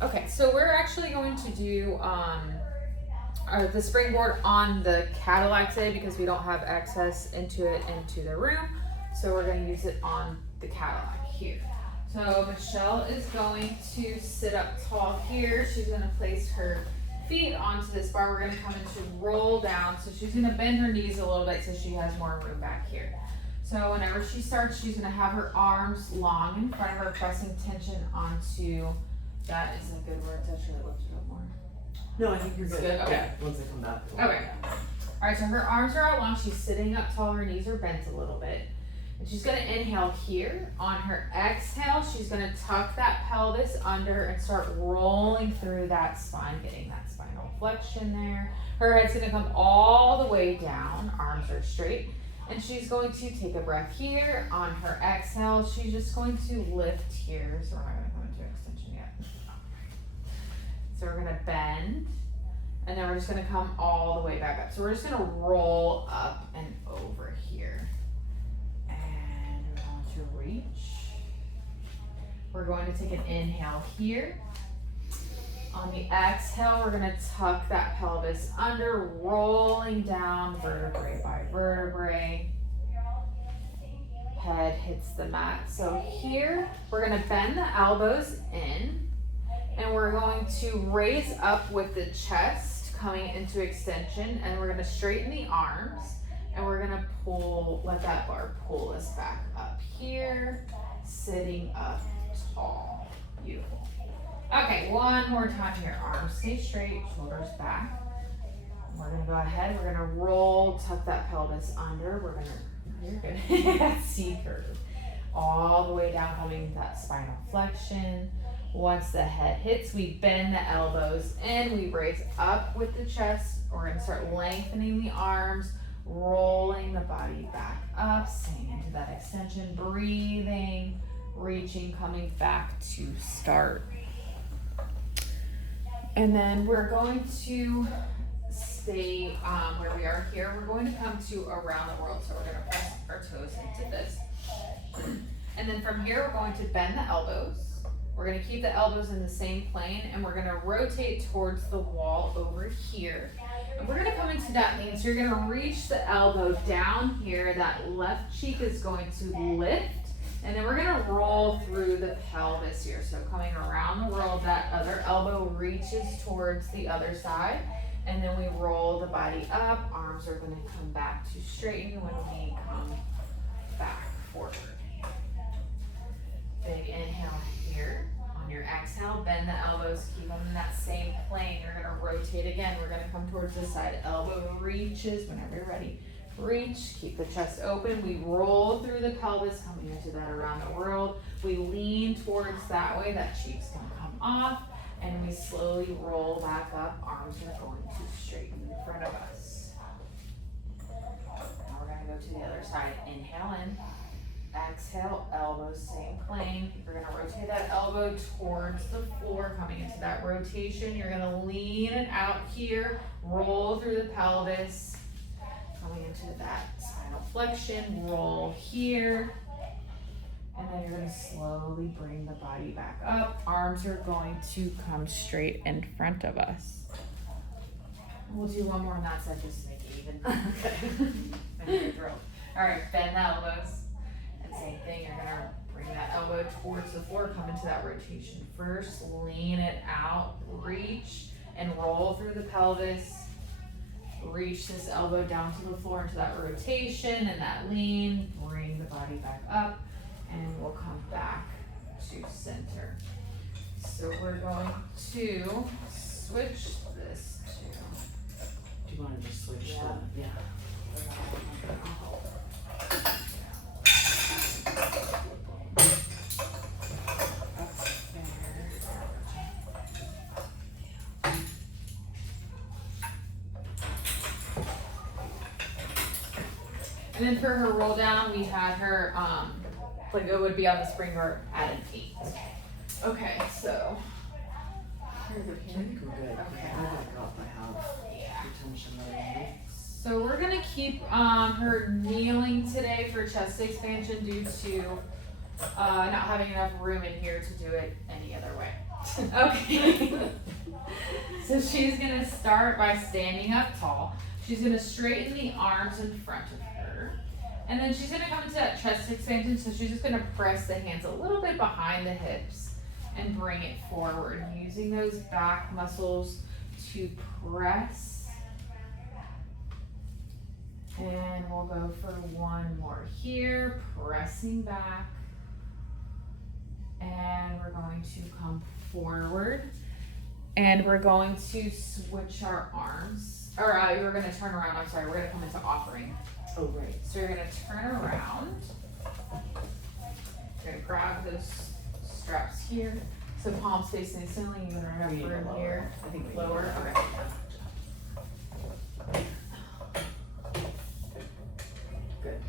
Okay, so we're actually going to do the springboard on the Cadillac today because we don't have access into the room. So we're going to use it on the Cadillac here. So Michelle is going to sit up tall here. She's going to place her feet onto this bar. We're going to come into roll down. So she's going to bend her knees a little bit so she has more room back here. So whenever she starts, she's going to have her arms long in front of her, pressing tension onto, that is a good word to actually lift it up more. No, I think you're good. Good? Okay. Yeah, once I come back. Okay. All right, so her arms are out long. She's sitting up tall. Her knees are bent a little bit. And she's going to inhale here. On her exhale, she's going to tuck that pelvis under and start rolling through that spine, getting that spinal flexion there. Her head's going to come all the way down. Arms are straight. And she's going to take a breath here. On her exhale, she's just going to lift here. So we're not going to come into extension yet. So we're going to bend. And then we're just going to come all the way back up. So we're just going to roll up and over here. And we're going to reach. We're going to take an inhale here. On the exhale, we're going to tuck that pelvis under, rolling down vertebrae by vertebrae. Head hits the mat. So here, we're going to bend the elbows in, and we're going to raise up with the chest coming into extension, and we're going to straighten the arms, and we're going to pull, let that bar pull us back up here, sitting up tall. Beautiful. Okay, one more time here. Arms stay straight, shoulders back. We're gonna go ahead, we're gonna roll, tuck that pelvis under. We're gonna, you're good. C curve. All the way down, coming to that spinal flexion. Once the head hits, we bend the elbows in, we raise up with the chest. We're gonna start lengthening the arms, rolling the body back up, staying into that extension, breathing, reaching, coming back to start. And then we're going to stay where we are here. We're going to come to around the world. So we're going to press our toes into this. And then from here, we're going to bend the elbows. We're going to keep the elbows in the same plane, and we're going to rotate towards the wall over here. And we're going to come into that lean. So you're going to reach the elbow down here. That left cheek is going to lift. And then we're gonna roll through the pelvis here. So coming around the world, that other elbow reaches towards the other side. And then we roll the body up. Arms are gonna come back to straighten when we come back forward. Big inhale here. On your exhale, bend the elbows, keep them in that same plane. You're gonna rotate again. We're gonna come towards the side. Elbow reaches whenever you're ready. Reach, keep the chest open. We roll through the pelvis, coming into that around the world. We lean towards that way, that cheek's gonna come off, and we slowly roll back up. Arms are going to straighten in front of us. Now we're gonna go to the other side. Inhale in, exhale, elbows same plane. We're gonna rotate that elbow towards the floor, coming into that rotation. You're gonna lean it out here, roll through the pelvis. Coming into that spinal flexion, roll here, and then you're going to slowly bring the body back up. Arms are going to come straight in front of us. We'll do one more on that side just to make it even. Okay. All right, bend the elbows. And same thing, you're going to bring that elbow towards the floor, come into that rotation first, lean it out, reach, and roll through the pelvis. Reach this elbow down to the floor into that rotation and that lean. Bring the body back up, and we'll come back to center. So we're going to switch this to. Do you want to just switch? Yeah. Yeah. And then for her roll down, we had her, like it would be on the springboard at an 8. Okay, so. I think we're good. Okay. I like off my house. Retention there. So we're gonna keep her kneeling today for chest expansion due to not having enough room in here to do it any other way. Okay. So she's gonna start by standing up tall. She's gonna straighten the arms in front of her. And then she's gonna come into that chest expansion. So she's just gonna press the hands a little bit behind the hips and bring it forward, using those back muscles to press. And we'll go for one more here, pressing back. And we're going to come forward. And we're going to switch our arms. Or we're gonna turn around, I'm sorry, we're gonna come into offering. Oh, right. So you're gonna turn around. You're gonna grab those straps here. So palms facing the ceiling, you're gonna have We need to room lower. here. I think we need Lower, to okay. Good.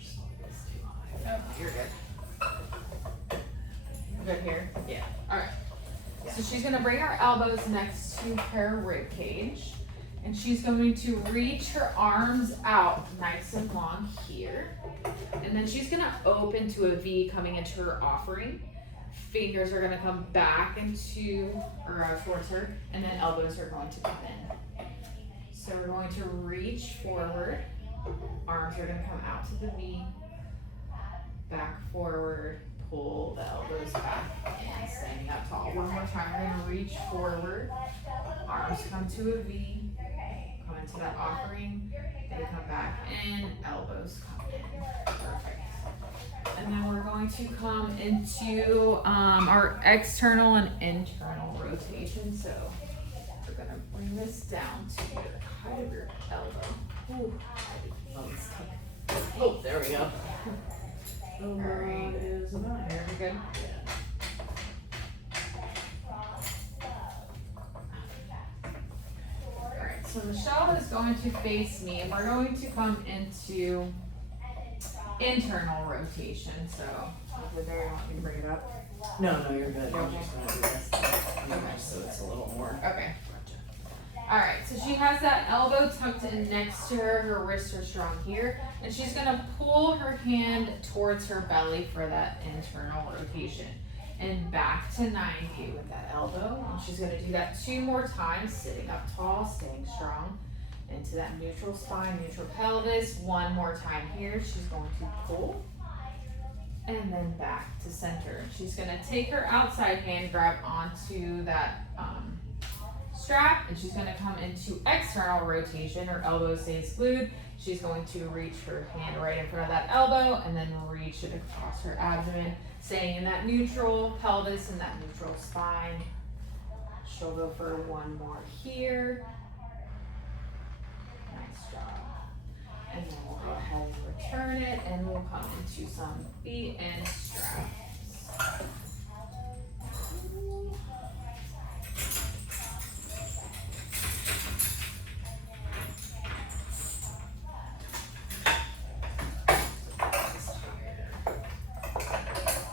Just not this too high. Oh, you're good. Good here? Yeah. Alright. Yeah. So she's gonna bring her elbows next to her rib cage. And she's going to reach her arms out nice and long here. And then she's gonna open to a V coming into her offering. Fingers are gonna come back into, or towards her, and then elbows are going to come in. So we're going to reach forward. Arms are gonna come out to the V. Back forward, pull the elbows back, and standing up tall. One more time, we're gonna reach forward. Arms come to a V. Come into that offering, they come back in, elbows come in. Perfect. And then we're going to come into our external and internal rotation. So we're gonna bring this down to your height of your elbow. Ooh. Oh, there we go. Alright. Is about Very good. Alright, so Michelle is going to face me, and we're going to come into internal rotation. So, there, you want me to bring it up? No, you're good. I'm Okay. just gonna do this. Okay. So it's a little more. Okay. Alright, so she has that elbow tucked in next to her, her wrists are strong here, and she's gonna pull her hand towards her belly for that internal rotation. And back to 90 with that elbow, and she's gonna do that 2 more times, sitting up tall, staying strong. Into that neutral spine, neutral pelvis, 1 more time here, she's going to pull. And then back to center. She's gonna take her outside hand, grab onto that strap, and she's gonna come into external rotation. Her elbow stays glued. She's going to reach her hand right in front of that elbow and then reach it across her abdomen, staying in that neutral pelvis and that neutral spine. She'll go for 1 more here. Nice job. And then we'll go ahead and return it, and we'll come into some feet and straps.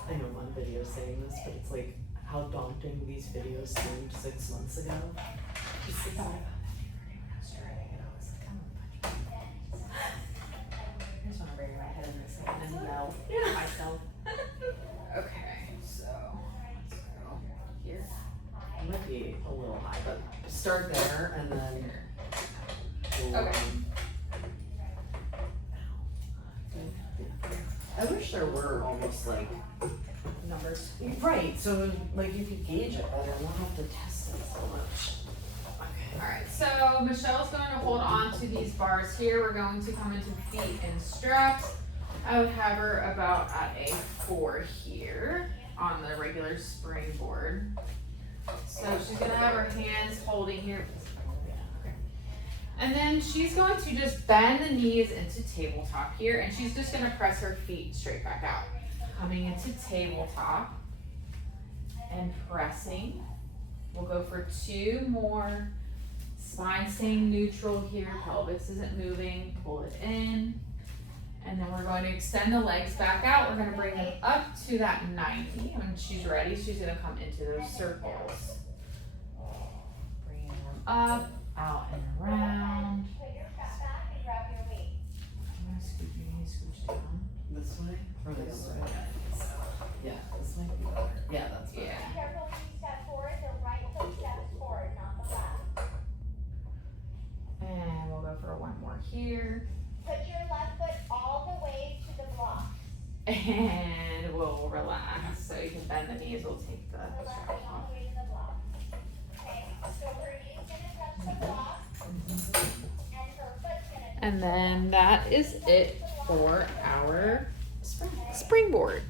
I know one video saying this, but it's like how daunting these videos seemed 6 months ago. Just like, oh, I just want to bury my head in this and then yell at myself. Okay, so let's go here. it might be a little high, but start there and then we'll, Okay. I wish there were almost like Numbers. right, so like you could gauge it better and not have to test it so much. Okay. Alright, so Michelle's going to hold on to these bars here. We're going to come into feet and straps. I would have her about at a 4 here on the regular springboard. So she's going to have her hands holding here. And then she's going to just bend the knees into tabletop here, and she's just going to press her feet straight back out. Coming into tabletop and pressing. We'll go for 2 more. Spine staying neutral here, pelvis isn't moving, pull it in. And then we're going to extend the legs back out. We're going to bring them up to that 90. When she's ready, she's going to come into those circles. Bringing them up, out and around. I'm going to scoot your knees, scooch down. This way or This this way. way? Yeah, this might be better. for one more here. Put your left foot all the way to the block. And we'll relax. So you can bend the knees, we'll take the The left strap foot all off. the way to the block. Okay, so her knee's gonna touch the block, and her foot's gonna touch And then that is it for our springboard.